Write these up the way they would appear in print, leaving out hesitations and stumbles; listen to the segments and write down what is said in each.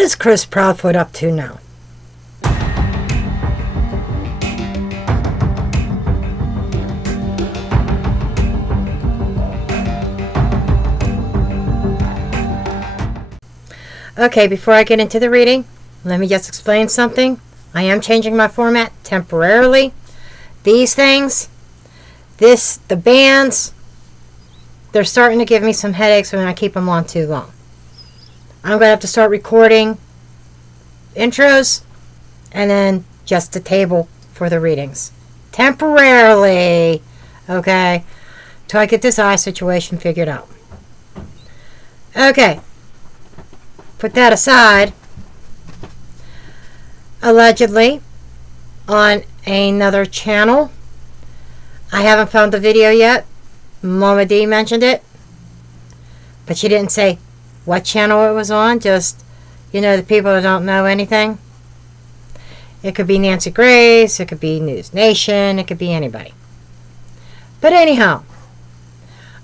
What is Chris Proudfoot up to now? Okay, before I get into the reading, let me just explain something. I am changing my format temporarily. These things, the bands, they're starting to give me some headaches when I keep them on too long. I'm going to have to start recording intros and then just a table for the readings. Temporarily. Okay? Till I get this eye situation figured out. Okay. Put that aside. Allegedly, on another channel, I haven't found the video yet. Mama D mentioned it, but she didn't say what channel it was on. Just, the people that don't know anything. It could be Nancy Grace, it could be News Nation, it could be anybody. But anyhow,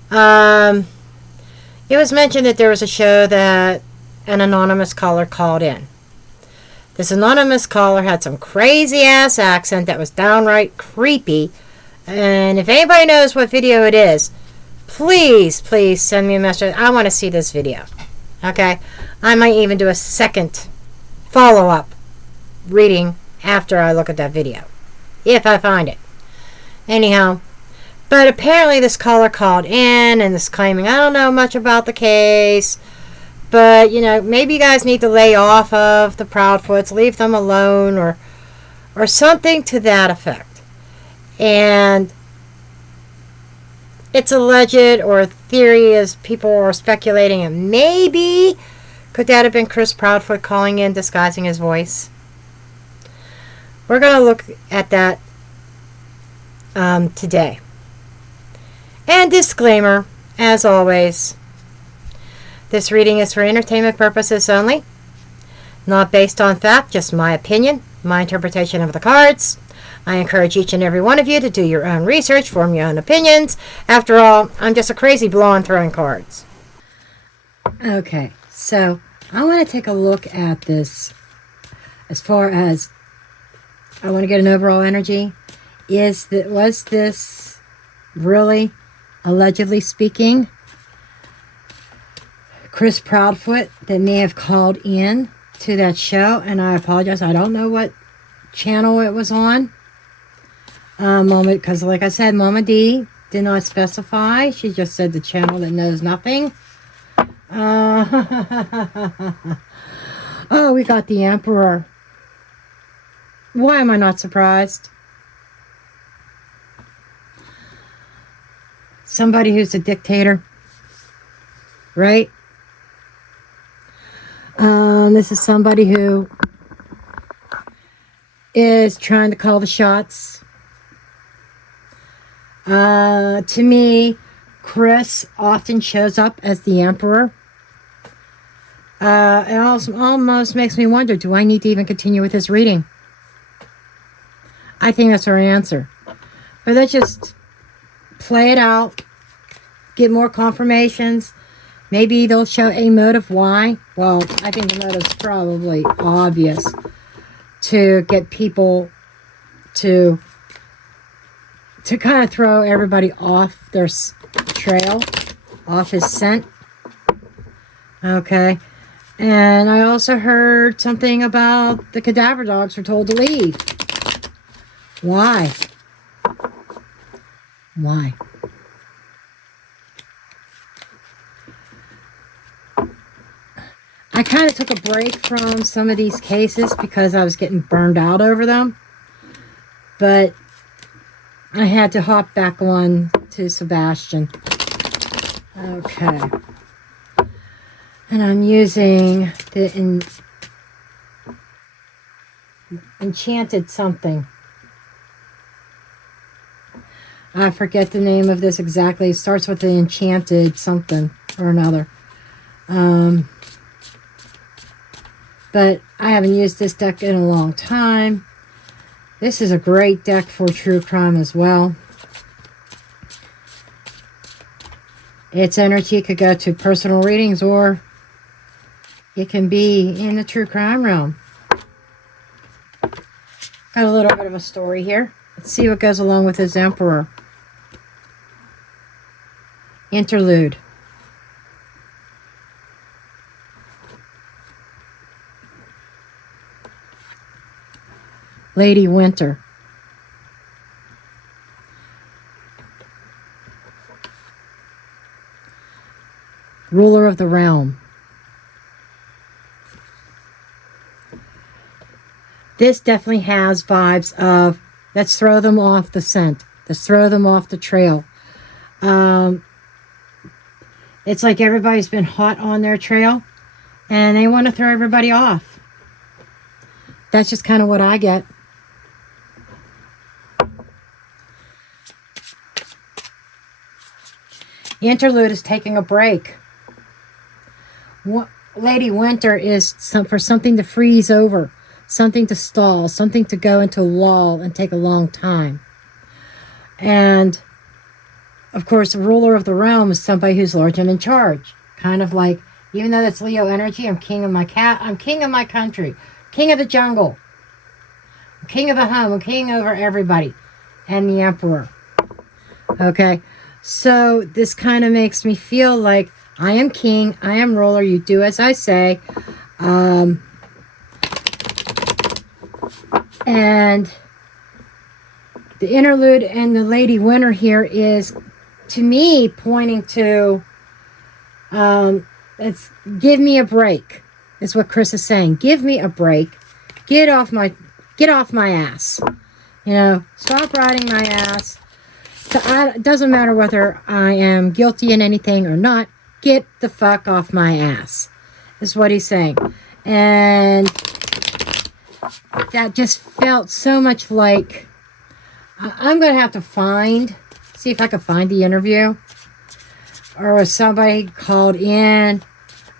it was mentioned that there was a show that an anonymous caller called in. This anonymous caller had some crazy ass accent that was downright creepy. And if anybody knows what video it is, please send me a message. I want to see this video. Okay? I might even do a second follow-up reading after I look at that video, if I find it. Anyhow, but apparently this caller called in and is claiming, I don't know much about the case, but, maybe you guys need to lay off of the Proudfoots, leave them alone, or something to that effect. And it's alleged, or a theory, as people are speculating, and maybe could that have been Chris Proudfoot calling in, disguising his voice? We're going to look at that today. And disclaimer, as always, this reading is for entertainment purposes only, not based on fact, just my opinion, my interpretation of the cards. I encourage each and every one of you to do your own research, form your own opinions. After all, I'm just a crazy blonde throwing cards. Okay, so I want to take a look at this as far as I want to get an overall energy. Was this really, allegedly speaking, Chris Proudfoot that may have called in to that show? And I apologize, I don't know what channel it was on. Because like I said, Mama D did not specify. She just said the channel that knows nothing. Oh, we got the Emperor. Why am I not surprised? Somebody who's a dictator, right? This is somebody who is trying to call the shots. To me, Chris often shows up as the Emperor. It almost makes me wonder, do I need to even continue with this reading? I think that's our answer. But let's just play it out, get more confirmations. Maybe they'll show a motive why. Well, I think the motive's probably obvious, to get people to kind of throw everybody off their trail, off his scent. Okay. And I also heard something about the cadaver dogs were told to leave. Why? Why? I kind of took a break from some of these cases because I was getting burned out over them. But I had to hop back on to Sebastian. Okay. And I'm using the enchanted something. I forget the name of this exactly. It starts with the enchanted something or another. But I haven't used this deck in a long time. This is a great deck for true crime as well. Its energy could go to personal readings, or it can be in the true crime realm. Got a little bit of a story here. Let's see what goes along with this Emperor. Interlude. Lady Winter. Ruler of the realm. This definitely has vibes of, let's throw them off the scent. Let's throw them off the trail. It's like everybody's been hot on their trail and they want to throw everybody off. That's just kind of what I get. The Interlude is taking a break. Lady Winter is for something to freeze over, something to stall, something to go into a lull and take a long time. And, of course, the ruler of the realm is somebody who's large and in charge. Kind of like, even though that's Leo energy, I'm king of my cat, I'm king of my country, king of the jungle, I'm king of the home, I'm king over everybody, and the Emperor. Okay, so this kind of makes me feel like I am king, I am ruler, you do as I say. And the Interlude and the Lady Winter here is, to me, pointing to, it's give me a break, is what Chris is saying. Give me a break. Get off my ass. You know, stop riding my ass. So it doesn't matter whether I am guilty in anything or not. Get the fuck off my ass, is what he's saying. And that just felt so much like, I'm going to have to see if I can find the interview. Or was somebody called in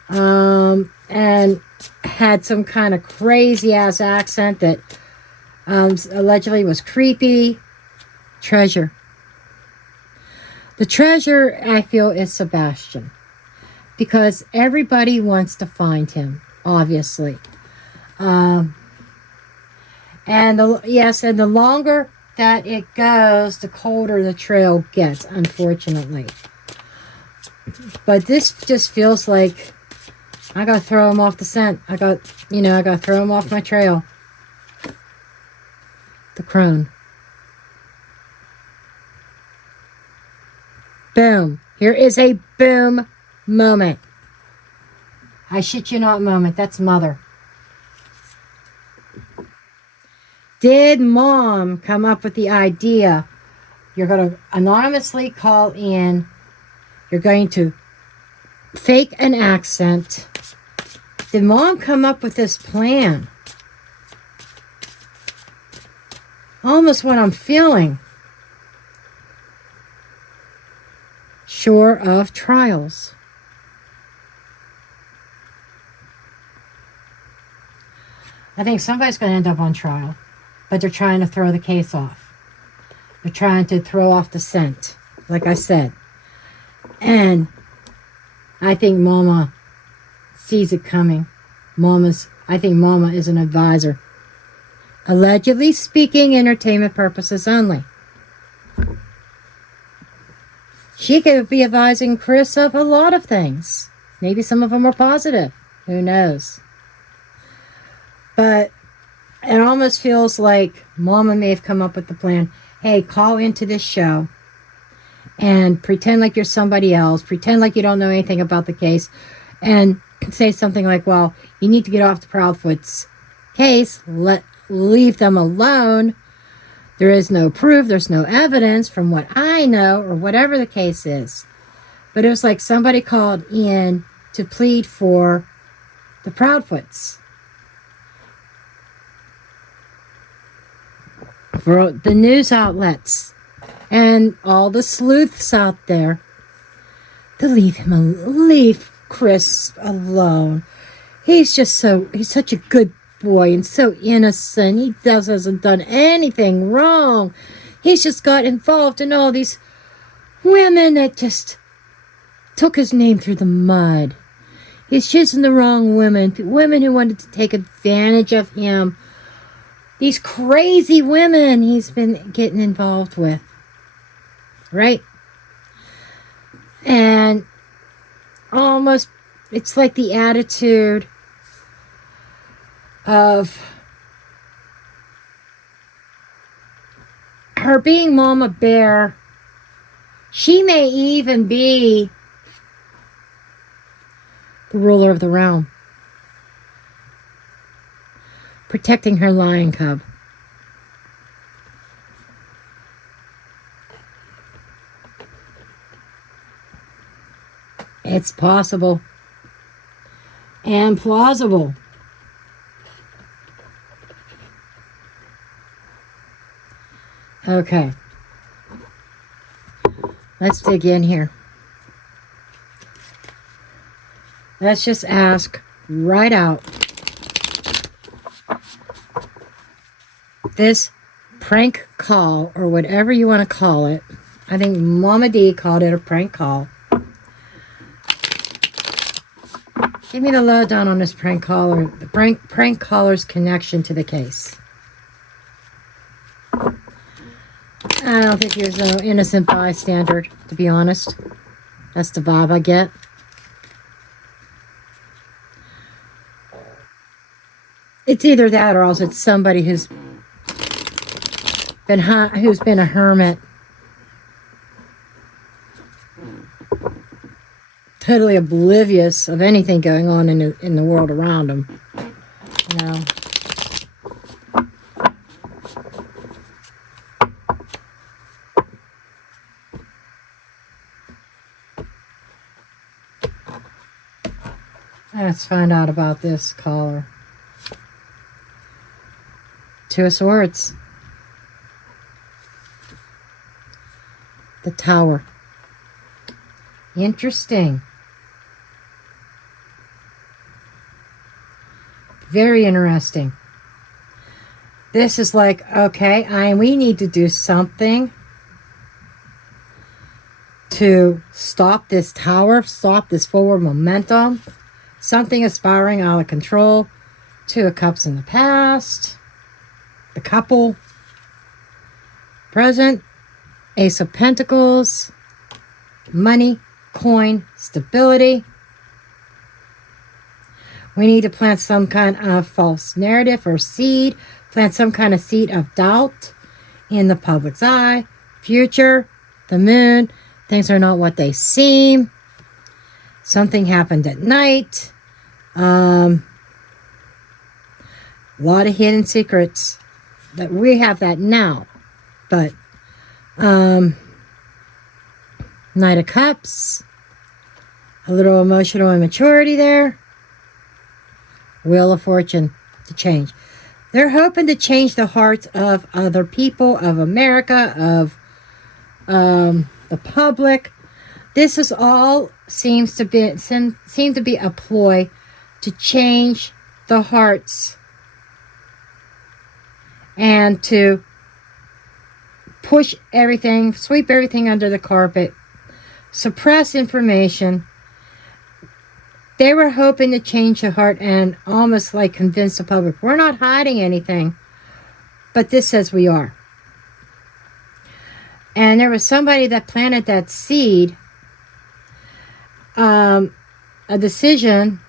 and had some kind of crazy ass accent that allegedly was creepy. Treasure. The treasure, I feel, is Sebastian. Because everybody wants to find him, obviously. And the longer that it goes, the colder the trail gets, unfortunately. But this just feels like I gotta throw him off the scent. I gotta throw him off my trail. The crone. Boom. Here is a boom moment. I shit you not moment. That's mother. Did mom come up with the idea? You're going to anonymously call in. You're going to fake an accent. Did mom come up with this plan? Almost what I'm feeling. Sure of trials. I think somebody's going to end up on trial, but they're trying to throw the case off. They're trying to throw off the scent, like I said. And I think Mama sees it coming. I think Mama is an advisor. Allegedly speaking, entertainment purposes only. She could be advising Chris of a lot of things. Maybe some of them are positive. Who knows? But it almost feels like Mama may have come up with the plan. Hey, call into this show and pretend like you're somebody else. Pretend like you don't know anything about the case. And say something like, well, you need to get off the Proudfoot's case. Leave them alone. There is no proof. There's no evidence from what I know, or whatever the case is. But it was like somebody called in to plead for the Proudfoots. For the news outlets and all the sleuths out there to leave Chris alone. He's such a good boy and so innocent. He hasn't done anything wrong. He's just got involved in all these women that just took his name through the mud. He's choosing the wrong women. Women who wanted to take advantage of him. These crazy women he's been getting involved with. Right? And almost, it's like the attitude of her being Mama Bear. She may even be the ruler of the realm, protecting her lion cub. It's possible and plausible. Okay. Let's dig in here. Let's just ask right out. This prank call, or whatever you want to call it. I think Mama D called it a prank call. Give me the lowdown on this prank caller, the prank caller's connection to the case. I don't think he was an innocent bystander, to be honest. That's the vibe I get. It's either that or else it's somebody who's been a hermit. Totally oblivious of anything going on in the world around them. You know. Let's find out about this caller. Two of Swords. The Tower. Interesting. Very interesting. This is like, okay, we need to do something to stop this tower, stop this forward momentum. Something is spiraling out of control. Two of Cups in the past. The couple. Present. Ace of Pentacles. Money, coin, stability. We need to plant some kind of false narrative or seed. Plant some kind of seed of doubt in the public's eye. Future, the moon. Things are not what they seem. Something happened at night. A lot of hidden secrets. That we have that now. But Knight of Cups. A little emotional immaturity there. Wheel of Fortune to change. They're hoping to change the hearts of other people, of America, of the public. This is all seem to be a ploy to change the hearts and to push everything, sweep everything under the carpet, suppress information. They were hoping to change the heart and almost like convince the public, we're not hiding anything, but this says we are. And there was somebody that planted that seed, a decision.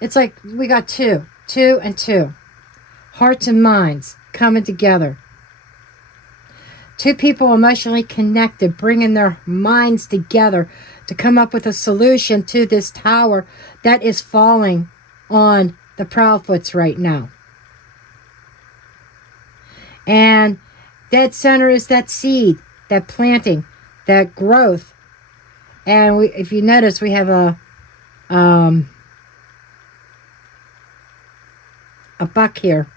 It's like we got two and two. Hearts and minds coming together. Two people emotionally connected, bringing their minds together to come up with a solution to this tower that is falling on the Proudfoots right now. And dead center is that seed, that planting, that growth. And if you notice, we have a buck here.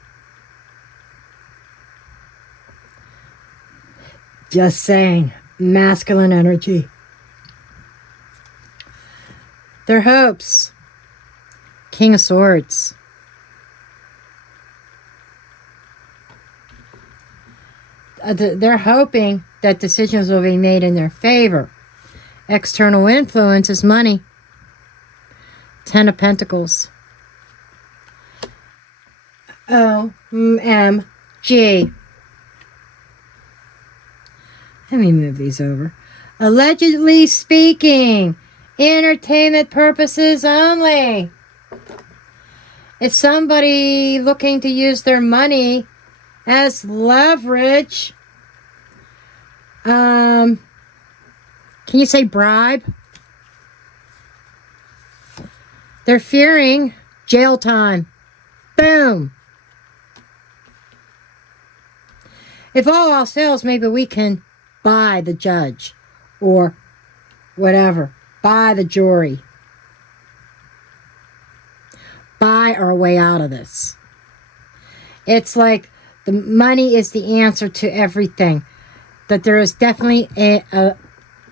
Just saying, masculine energy. Their hopes. King of Swords. They're hoping that decisions will be made in their favor. External influence is money. 10 of Pentacles. OMG. Let me move these over. Allegedly speaking. Entertainment purposes only. It's somebody looking to use their money as leverage. Can you say bribe? They're fearing jail time. Boom. If all else fails, maybe we can buy the judge or whatever. Buy the jury. Buy our way out of this. It's like the money is the answer to everything. That there is definitely a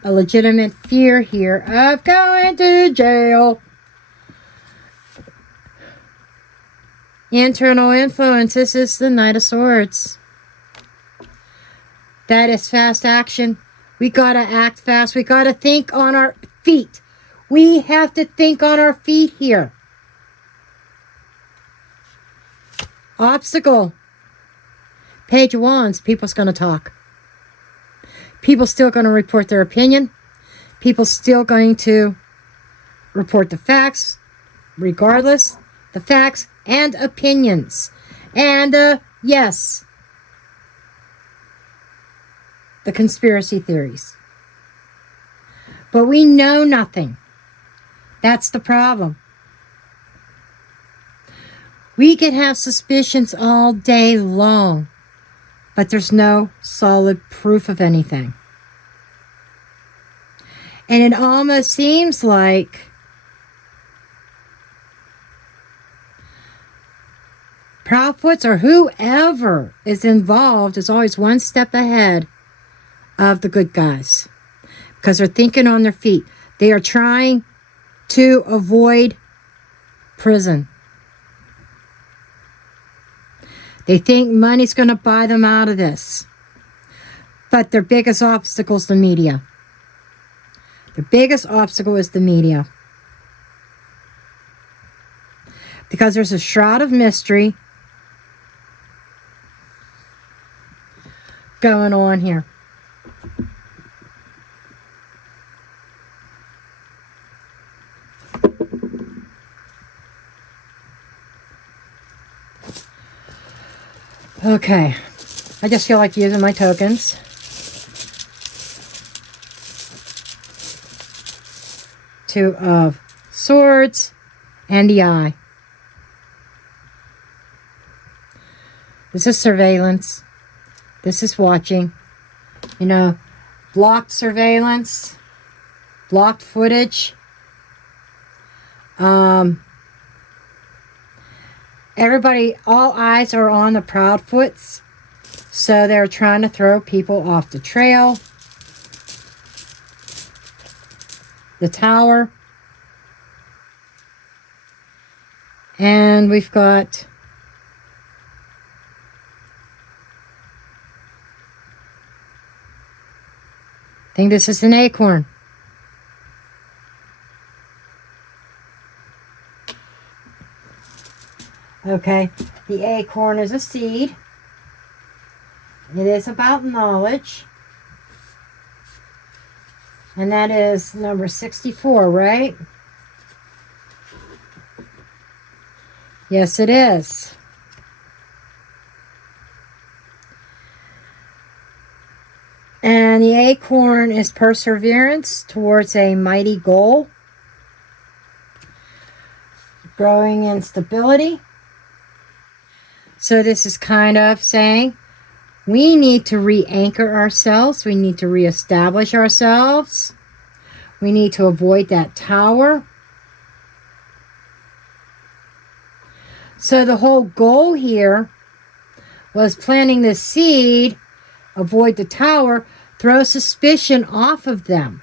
legitimate fear here of going to jail. Internal influence. This is the Knight of Swords. That is fast action. We gotta act fast. We gotta think on our feet. We have to think on our feet here. Obstacle. Page of Wands. People's gonna talk. People still gonna report their opinion. People still going to report the facts. Regardless. The facts and opinions. And, yes. The conspiracy theories. But we know nothing. That's the problem. We can have suspicions all day long, but there's no solid proof of anything. And it almost seems like Proudfoots or whoever is involved is always one step ahead of the good guys. Because they're thinking on their feet. They are trying to avoid prison. They think money's going to buy them out of this. But their biggest obstacle is the media. The biggest obstacle is the media. Because there's a shroud of mystery going on here. Okay, I just feel like using my tokens. Two of Swords and the Eye. This is surveillance. This is watching. You know, blocked surveillance, blocked footage. Everybody, all eyes are on the Proudfoots. So they're trying to throw people off the trail. The Tower. And we've got I think this is an acorn. Okay, the acorn is a seed. It is about knowledge. And that is number 64, right? Yes, it is. And the acorn is perseverance towards a mighty goal. Growing in stability. So this is kind of saying we need to re-anchor ourselves. We need to reestablish ourselves. We need to avoid that tower. So the whole goal here was planting the seed, avoid the tower, throw suspicion off of them.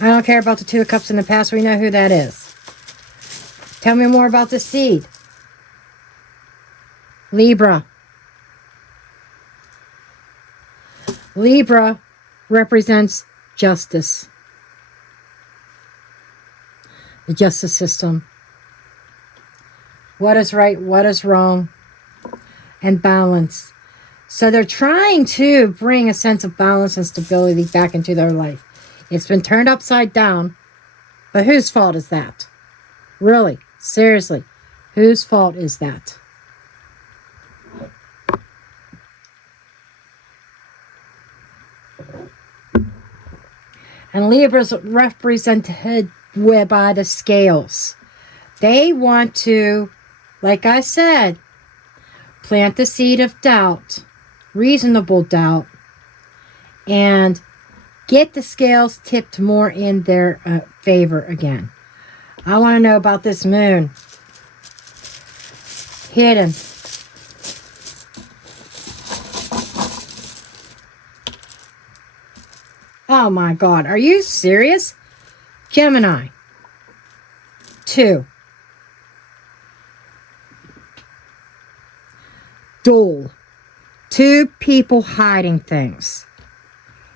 I don't care about the Two of Cups in the past. We know who that is. Tell me more about the seed. Libra. Libra represents justice. The justice system. What is right, what is wrong, and balance. So they're trying to bring a sense of balance and stability back into their life. It's been turned upside down, but whose fault is that? Really, seriously, whose fault is that? And Libra's represented by the scales. They want to, like I said, plant the seed of doubt, reasonable doubt, and get the scales tipped more in their favor again. I want to know about this moon. Hidden. Oh my God, are you serious? Gemini. 2. Duel. 2 people hiding things.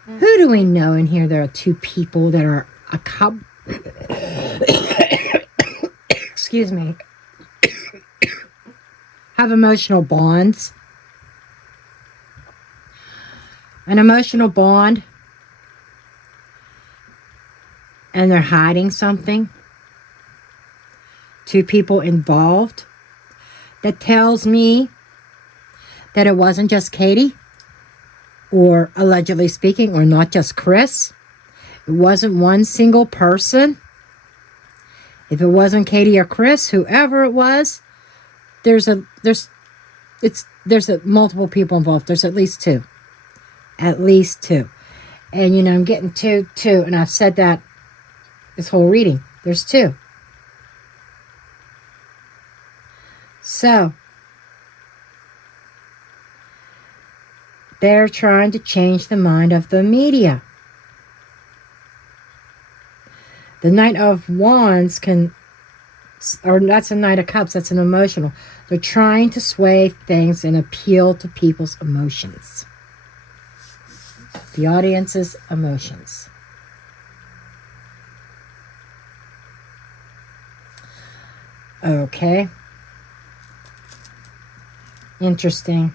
Who do we know in here? There are 2 people that are a couple. Excuse me. Have emotional bonds. An emotional bond. And they're hiding something. 2 people involved. That tells me that it wasn't just Katie, or allegedly speaking, or not just Chris. It wasn't one single person. If it wasn't Katie or Chris, whoever it was, there's multiple people involved. There's at least 2. At least 2. And you know, I'm getting 2, and I've said that this whole reading. There's 2. So they're trying to change the mind of the media. The Knight of Wands or that's a Knight of Cups, that's an emotional. They're trying to sway things and appeal to people's emotions. The audience's emotions. Okay. Interesting.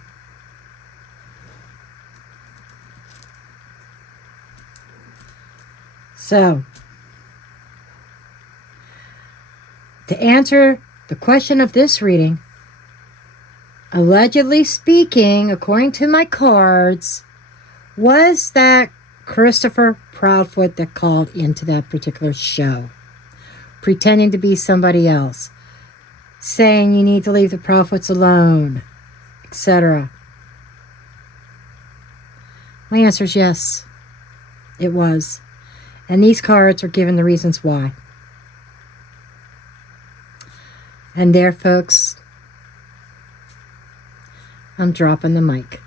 So, to answer the question of this reading, allegedly speaking, according to my cards, was that Christopher Proudfoot that called into that particular show, pretending to be somebody else, saying you need to leave the Proudfoots alone, etc. My answer is yes, it was. And these cards are given the reasons why. And there, folks, I'm dropping the mic.